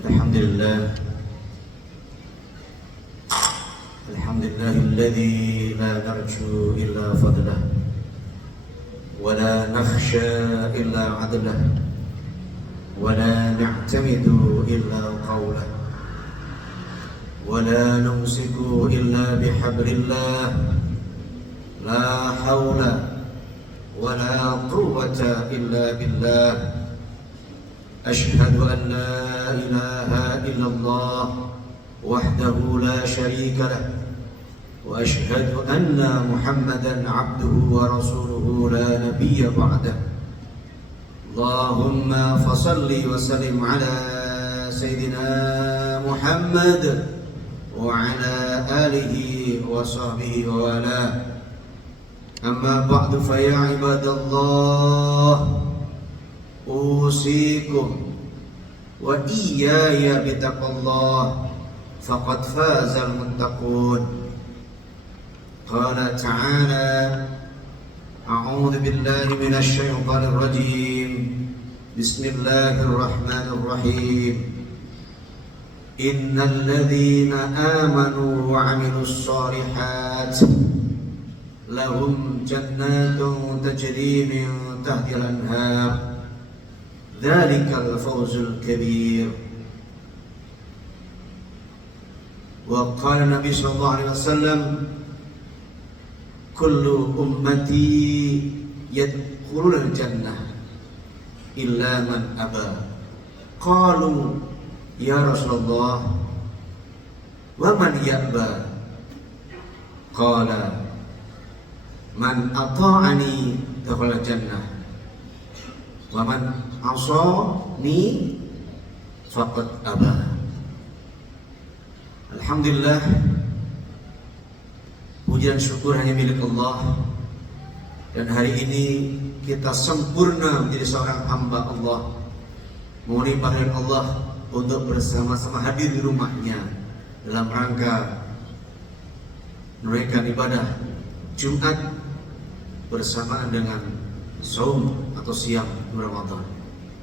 Alhamdulillah Alhamdulillahilladzi la narju illa fadlah wa la nakhsha illa adlah wa la na'tamidu illa qawlah wa la numsiku illa bihabrillah la hawla wa la quwwata illa billah. Ashhadu an la ilaha illallah wahdahu la syarika lah wa ashhadu anna Muhammadan abduhu wa rasuluhu la nabiyya ba'dah. Allahumma fasalli wa sallim ala sayyidina Muhammad wa ala alihi wa sahbihi wa wala. Amma ba'du fa ya ibadallah, usikum wa iyaya bitaqallah faqad fazal muttaqun. Qala ta'ala a'udzu billahi minasy syaithanir rajim. Bismillahirrahmanirrahim. Innal ladzina amanu wa 'amilus shalihat lahum jannatun tajri min tahtiha al-anhar. Dzalikal fawzul kabir. Wa qala Nabi sallallahu alaihi wasallam, kullu ummati yadkhulul jannah illa man aba. Qalu ya Rasulullah wa man ya'ba? Qala man ata'ani dakhala jannah wa man asani faqad aba. Alhamdulillah, puji dan syukur hanya milik Allah. Dan hari ini kita sempurna menjadi seorang hamba Allah, memenuhi panggilan Allah untuk bersama-sama hadir di rumahnya dalam rangka menunaikan ibadah Jumat bersamaan dengan saum atau siam Ramadan.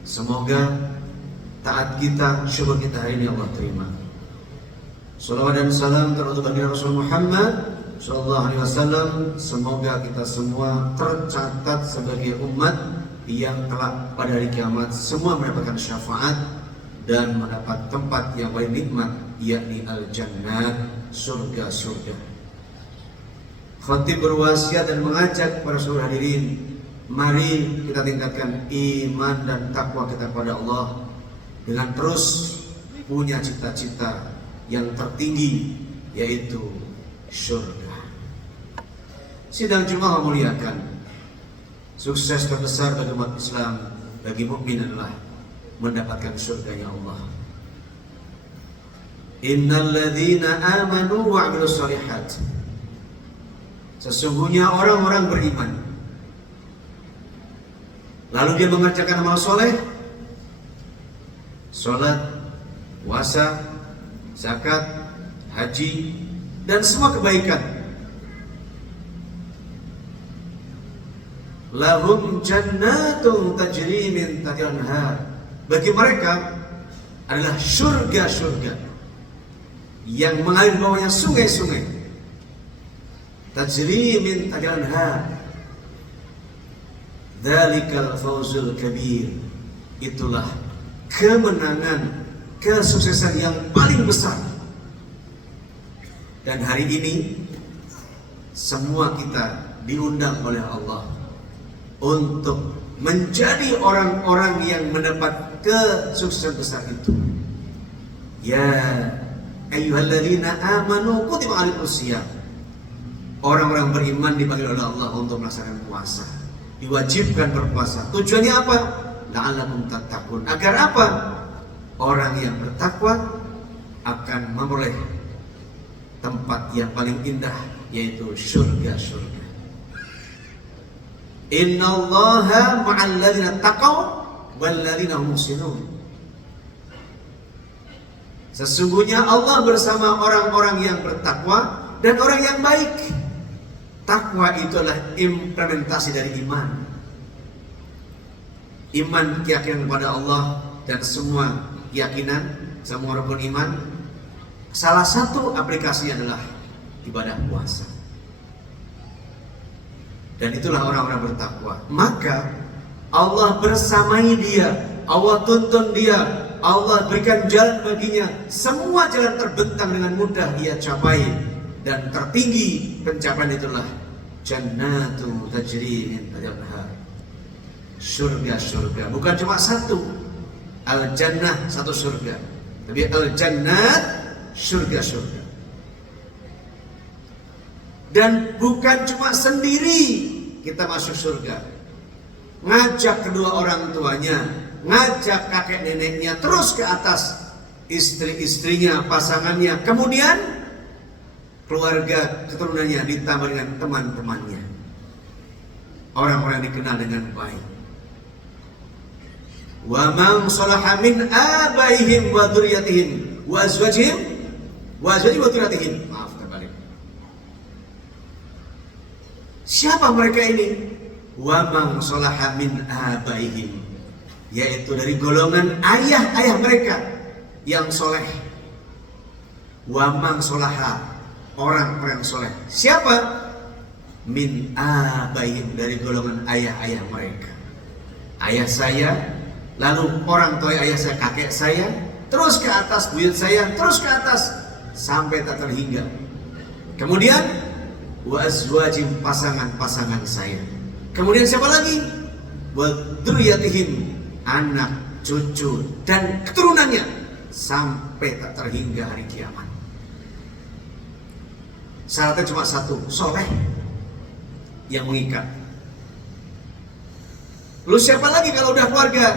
Semoga taat kita, syukur kita hari ini Allah terima. Salawat dan salam teruntuk bagi Rasul Muhammad sallallahu alaihi wasallam. Semoga kita semua tercatat sebagai umat yang kelak pada hari kiamat semua mendapatkan syafaat dan mendapat tempat yang paling nikmat, yakni al-jannah, surga-surga. Khatib berwasiat dan mengajak para seluruh hadirin, mari kita tingkatkan iman dan takwa kita kepada Allah dengan terus punya cita-cita yang tertinggi, yaitu surga. Sidang Jumat memuliakan, sukses terbesar bagi umat Islam, bagi mukmin adalah mendapatkan surganya Allah. Innal ladzina amanu wa 'amilus shalihat. Sesungguhnya orang-orang beriman lalu dia mengerjakan amal soleh, salat, puasa, zakat, haji, dan semua kebaikan. Lahum jannatun tajri min tahtiha al-anhar. Bagi mereka adalah surga-surga yang mengalir di bawahnya sungai-sungai. Tajri min tahtiha al-anhar. Dzalikal fawzul kabir. Itulah kemenangan, kesuksesan yang paling besar. Dan hari ini semua kita diundang oleh Allah untuk menjadi orang-orang yang mendapat kesuksesan besar itu. Ya ayyuhalladzina amanu kutiba alaikumusiyam. Orang-orang beriman dipanggil oleh Allah untuk melaksanakan puasa, diwajibkan berpuasa. Tujuannya apa? La'allakum tattaqun. Agar apa? Orang yang bertakwa akan memperoleh tempat yang paling indah, yaitu surga-surga. Innallaha ma'al ladzina taqaw wal ladzina hum muhsinun. Sesungguhnya Allah bersama orang-orang yang bertakwa dan orang yang baik. Takwa itu adalah implementasi dari iman. Iman keyakinan kepada Allah dan semua keyakinan, semua rukun iman. Salah satu aplikasinya adalah ibadah puasa. Dan itulah orang-orang bertakwa. Maka Allah bersamai dia, Allah tuntun dia, Allah berikan jalan baginya. Semua jalan terbentang dengan mudah ia capai. Dan tertinggi pencapaian itulah jannatu tajri min tahtiha al-anhar. Surga-surga, bukan cuma satu. Al-jannah satu surga, tapi al-jannat surga-surga. Dan bukan cuma sendiri kita masuk surga, ngajak kedua orang tuanya, ngajak kakek neneknya, terus ke atas istri-istrinya, pasangannya, kemudian keluarga keturunannya, ditambah dengan teman-temannya, orang-orang yang dikenal dengan baik. Wa man salaha min abaihim wa dzurriyyatihim wa azwajihim wa dzurriyyatihim. Maaf terbalik. Siapa mereka ini? Wa man salaha min abaihim, yaitu dari golongan ayah-ayah mereka yang soleh. Wa man salaha, orang-orang soleh. Siapa? Min abaihim, dari golongan ayah-ayah mereka. Ayah saya, lalu orang tua ayah saya, kakek saya, terus ke atas buyut saya, terus ke atas sampai tak terhingga. Kemudian wa azwajim, pasangan-pasangan saya. Kemudian siapa lagi? Wa dzurriyyatihim, anak, cucu dan keturunannya sampai tak terhingga hari kiamat. Syaratnya cuma satu, soleh yang mengikat. Lalu siapa lagi kalau udah keluarga?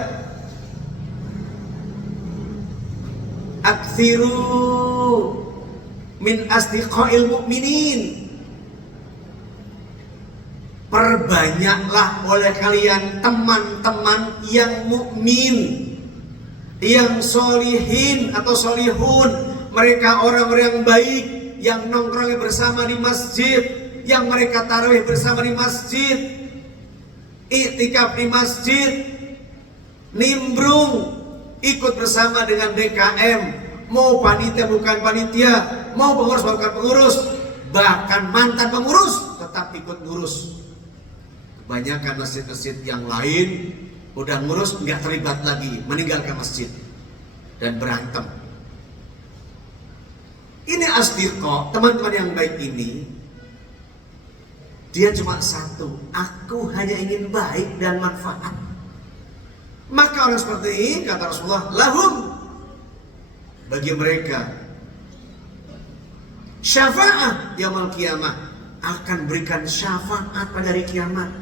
Aktsiru min asdiqail mu'minin, perbanyaklah oleh kalian teman-teman yang mukmin, yang solihin atau solihun. Mereka orang-orang yang baik, yang nongkrong bersama di masjid, yang mereka tarawih bersama di masjid, iktikaf di masjid, nimbrung, ikut bersama dengan DKM, mau panitia bukan panitia, mau pengurus bukan pengurus, bahkan mantan pengurus tetap ikut ngurus. Kebanyakan masjid-masjid yang lain udah ngurus nggak terlibat lagi, meninggalkan masjid dan berantem. Ini asdiqo, teman-teman yang baik ini, dia cuma satu, aku hanya ingin baik dan manfaat. Maka orang seperti ini, kata Rasulullah, lahum, bagi mereka syafa'ah yaumul qiyamah, akan berikan syafaat pada hari kiamat.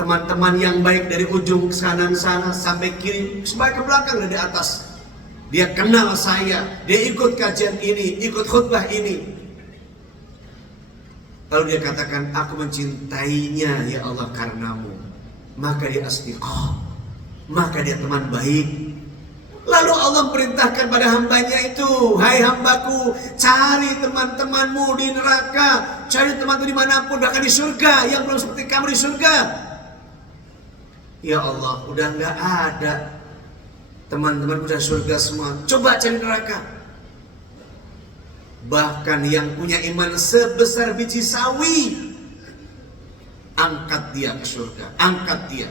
Teman-teman yang baik dari ujung kanan sana sampai kiri, sampai ke belakang dan di atas, dia kenal saya, dia ikut kajian ini, ikut khutbah ini. Lalu dia katakan, aku mencintainya ya Allah karenamu. Maka dia asdiqah, maka dia teman baik. Lalu Allah perintahkan pada hambanya itu, hai hambaku, cari teman-temanmu di neraka, cari teman-teman dimanapun, bahkan di surga, yang belum seperti kamu di surga. Ya Allah, udah gak ada teman-teman, udah surga semua, coba cari neraka. Bahkan yang punya iman sebesar biji sawi, angkat dia ke surga, angkat dia.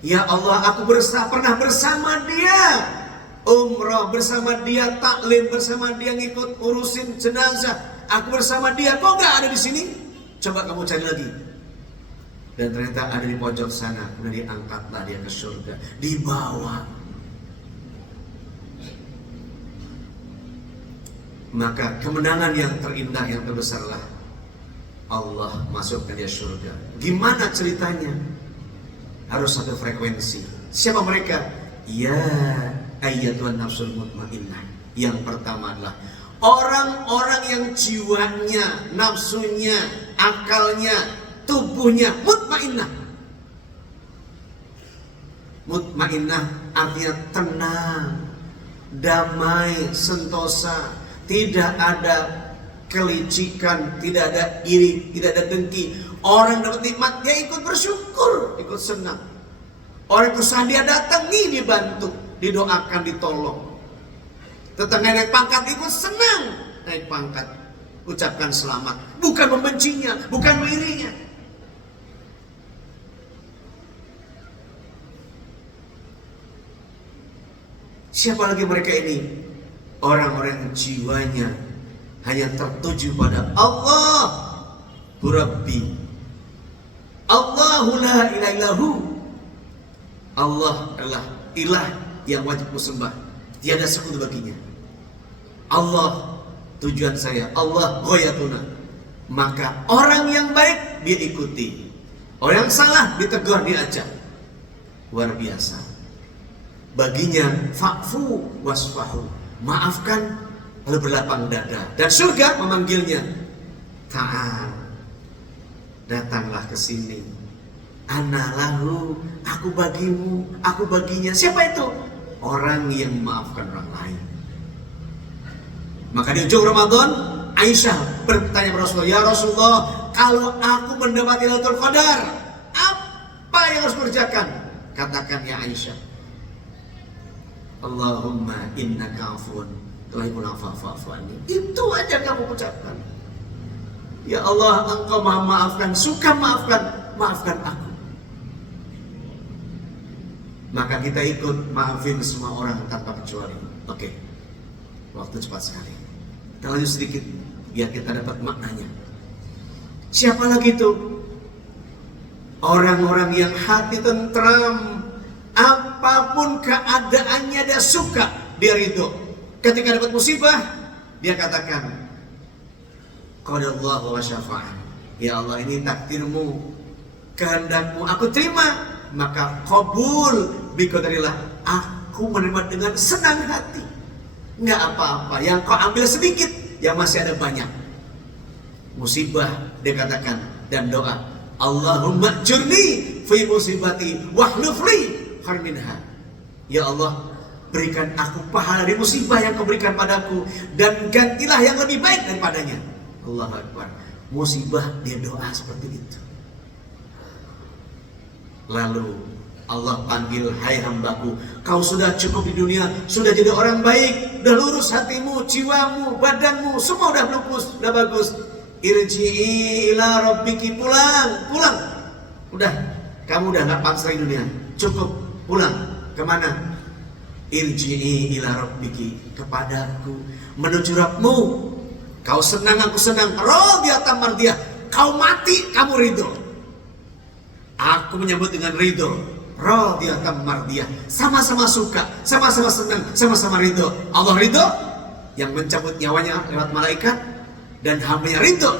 Ya Allah, aku pernah bersama dia, umrah bersama dia, taklim bersama dia, ngikut urusin jenazah, aku bersama dia, kok gak ada di sini? Coba kamu cari lagi. Dan ternyata ada di pojok sana, kemudian diangkatlah dia ke surga, dibawa. Maka kemenangan yang terindah, yang terbesarlah Allah masukkan dia surga. Gimana ceritanya? Harus satu frekuensi. Siapa mereka? Ya ayyatuhan nafsul mutmainnah. Yang pertama adalah orang-orang yang jiwanya, nafsunya, akalnya, tubuhnya mutmainnah. Mutmainnah artinya tenang, damai, sentosa, tidak ada kelicikan, tidak ada iri, tidak ada dengki. Orang dapat nikmat, dia ikut bersyukur, ikut senang. Orang kesusahan dia datangi, dibantu, didoakan, ditolong. Tetangga naik pangkat ikut senang naik pangkat, ucapkan selamat, bukan membencinya, bukan mengirinya. Siapa lagi mereka ini? Orang-orang yang jiwanya hanya tertuju pada Allah Rabbi, Allahu la ilaha illahu. Allah adalah ilah yang wajib kusembah, tiada sekutu baginya. Allah tujuan saya, Allah ghayatuna. Maka orang yang baik dia ikuti, orang yang salah ditegur, diajak. Luar biasa. Baginya fa'fu wasfahu, maafkan lalu berlapang dada. Dan surga memanggilnya, ta'al, datanglah ke sini. Ana lahu, aku bagimu, aku baginya. Siapa itu? Orang yang memaafkan orang lain. Maka di ujung Ramadan, Aisyah bertanya kepada Rasulullah, ya Rasulullah, kalau aku mendapati Lailatul Qadar, apa yang harus kerjakan? Katakan ya Aisyah, Allahumma innaka afun tuhibbul afwa fa'fu anni. Itu aja kamu ucapkan. Ya Allah, engkau maha maafkan, suka maafkan, maafkan aku. Maka kita ikut maafin semua orang tanpa kecuali. Oke, waktu cepat sekali. Kita lanjut sedikit biar kita dapat maknanya. Siapa lagi itu? Orang-orang yang hati tentram, apapun keadaannya dia suka, dia ridho. Ketika dapat musibah, dia katakan, Qadallahu wa syafa'an. Ya Allah, ini takdirmu, kehendakmu, aku terima. Maka qabul biqadrillah, aku menerima dengan senang hati. Enggak apa-apa, yang kau ambil sedikit, yang masih ada banyak. Musibah dia katakan dan doa, Allahumma jurni fi musibati wahlufli khair minha. Ya Allah, berikan aku pahala di musibah yang kau berikan padaku, dan gantilah yang lebih baik daripadanya. Allahu Akbar. Musibah dia doa seperti itu. Lalu Allah panggil, hai hambaku, kau sudah cukup di dunia, sudah jadi orang baik, udah lurus hatimu, jiwamu, badanmu, semua udah lupus, udah bagus. Irji'i ila rabbiki, pulang. Udah, kamu udah gak pantas di dunia, cukup, pulang. Kemana? Irji'i ila rabbiki, kepadaku, menuju Rabbmu. Kau senang, aku senang, radiyatan mardiyah. Kau mati, kamu ridho, aku menyambut dengan ridho, radiyatan mardiyah. Sama-sama suka, sama-sama senang, sama-sama ridho. Allah ridho yang mencabut nyawanya lewat malaikat, dan hambanya ridho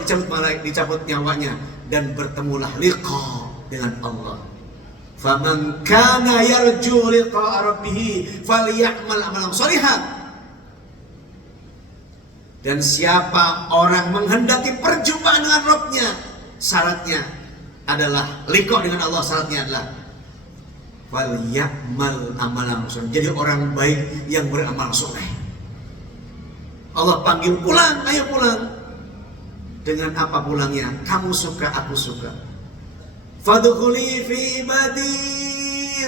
dicabut nyawanya, dan bertemulah liqa dengan Allah. Faman kana yarju liqa'a rabbih falyamal amalan shalihan. Dan siapa orang menghendaki perjumpaan dengan Rabbnya, syaratnya adalah liqa dengan Allah, syaratnya adalah falyamal amalan shalihan, jadi orang baik yang beramal soleh. Allah panggil, pulang, ayo pulang. Dengan apa pulangnya? Kamu suka, aku suka. Fadkhuli fi ibadi,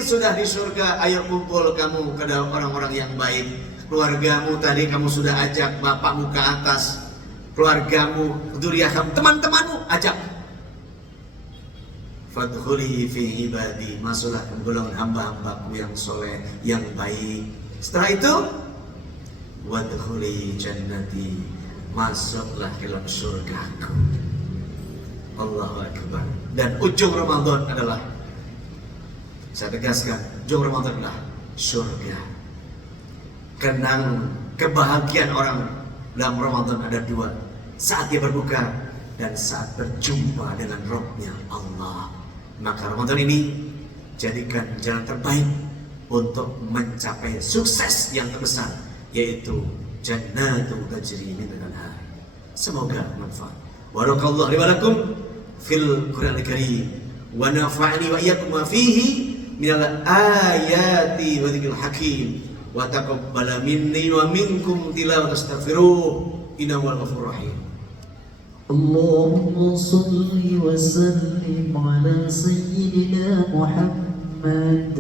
sudah di surga, ayo kumpul kamu ke dalam orang-orang yang baik. Keluargamu tadi kamu sudah ajak bapakmu ke atas, keluargamu, dzurriyyah kamu, teman-temanmu ajak. Fadkhuli fi ibadi, masuklah ke golongan hamba-hambaku yang soleh, yang baik. Setelah itu, wadkhuli jannati, masuklah ke dalam surgaku. Allahu Akbar. Dan ujung Ramadan adalah, saya tegaskan, ujung Ramadan adalah surga. Kenang kebahagiaan orang dalam Ramadan ada dua, saat dia berbuka dan saat berjumpa dengan Rabb-nya Allah. Maka Ramadan ini jadikan jalan terbaik untuk mencapai sukses yang terbesar, yaitu Jannatul tajri min al-anhar. Semoga manfaat. Barakallahu li wa lakum fil Qur'anil Karim wa nafa'ani wa iyyakum ma fihi minal ayati wa dzikril hakim wa taqabbala minni wa minkum tilawat astaghfiruh innahu wal ghafurur rahim. Allahumma salli wa sallim ala sayyidina Muhammad محمد.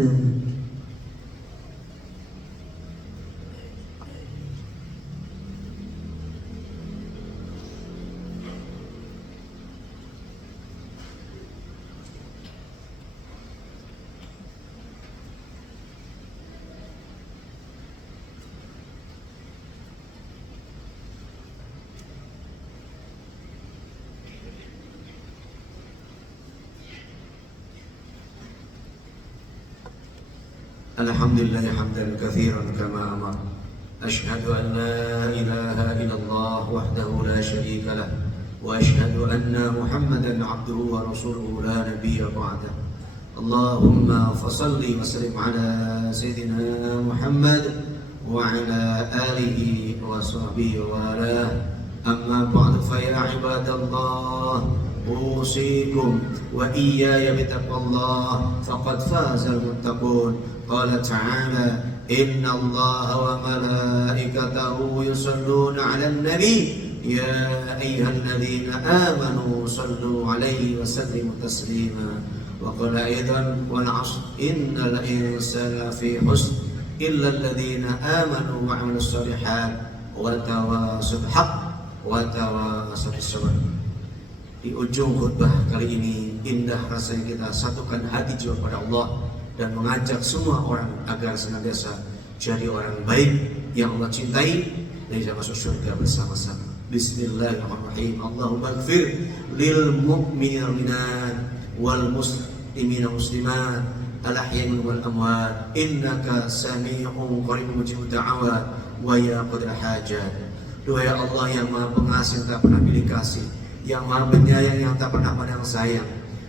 Alhamdulillah hamdan katsiran kama amar. Ashhadu an la ilaha illallah wahdahu la syarika lah wa ashhadu anna Muhammadan abduhu wa rasuluhu la nabiyya ba'dah. Allahumma fasalli wa sallim ala sayyidina Muhammad wa ala alihi wa sahbihi wa ala. Amma ba'du fa ya ibadallah أوصيكم وإياي بتقوى الله فقد فاز المتقون. قال تعالى إن الله وملائكته يصلون على النبي يا أيها الذين آمنوا صلوا عليه وسلموا تسليما. وقال أيضا والعصر إن الإنسان في حسن إلا الذين آمنوا وعملوا الصالحات وتواصوا بالحق وتواصوا بالصبر. Di ujung khutbah kali ini indah rasanya kita satukan hati jiwa pada Allah dan mengajak semua orang agar senantiasa jadi orang baik yang Allah cintai dan bisa masuk surga bersama-sama. Bismillahirrahmanirrahim. Allahumma ighfir lil mu'minina wal muslimina muslimat al-ahya'i wal amwat innaka sami'un qaribun mujibud da'awat wa ya qadra hajat. Doa ya Allah yang Maha Pengasih yang tak pernah pilih kasih, yang Maha Penyayang yang tak pernah pandang sayang,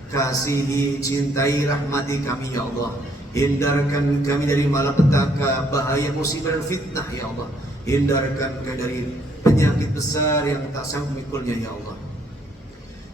kasihi, cintai, rahmati kami ya Allah. Hindarkan kami dari malapetaka, bahaya, musibah dan fitnah ya Allah. Hindarkan kami dari penyakit besar yang tak sanggup memikulnya ya Allah.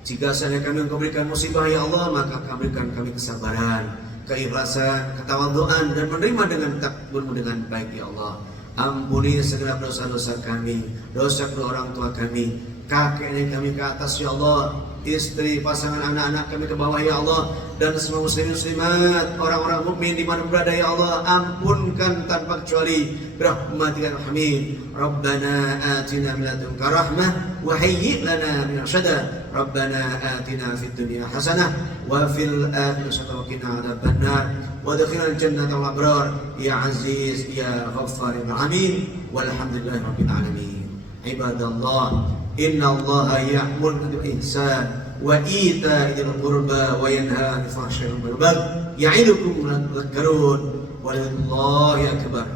Jika seandainya kami Engkau berikan musibah ya Allah, maka kau berikan kami kesabaran, keikhlasan, ketawadhuan dan menerima dengan takbirmu dengan baik ya Allah. Ampuni segala dosa-dosa kami, dosa kedua orang tua kami, kakek nenek kami ke atas ya Allah, istri, pasangan, anak-anak kami ke bawah ya Allah, dan semua muslimin muslimat, orang-orang mukmin di mana berada ya Allah. Ampunkan tanpa kecuali birahmatikal rahmin. Rabbana atina min ladunka rahmah wa hayyi' lana min rashada. Rabbana atina fid dunya hasanah wa fil akhirati hasanah wa qina adzabannar wa adkhilna jannata wal abrar ya aziz ya ghaffar ya amin walhamdulillahi rabbil alamin. Ibadallah, inna allaha ya'muru bil ihsan wa ita'i dzil qurba wa yanha 'anil fahsya'i wal munkar ya'idukum la'allakum tadhakkarun. Wallahi akbar.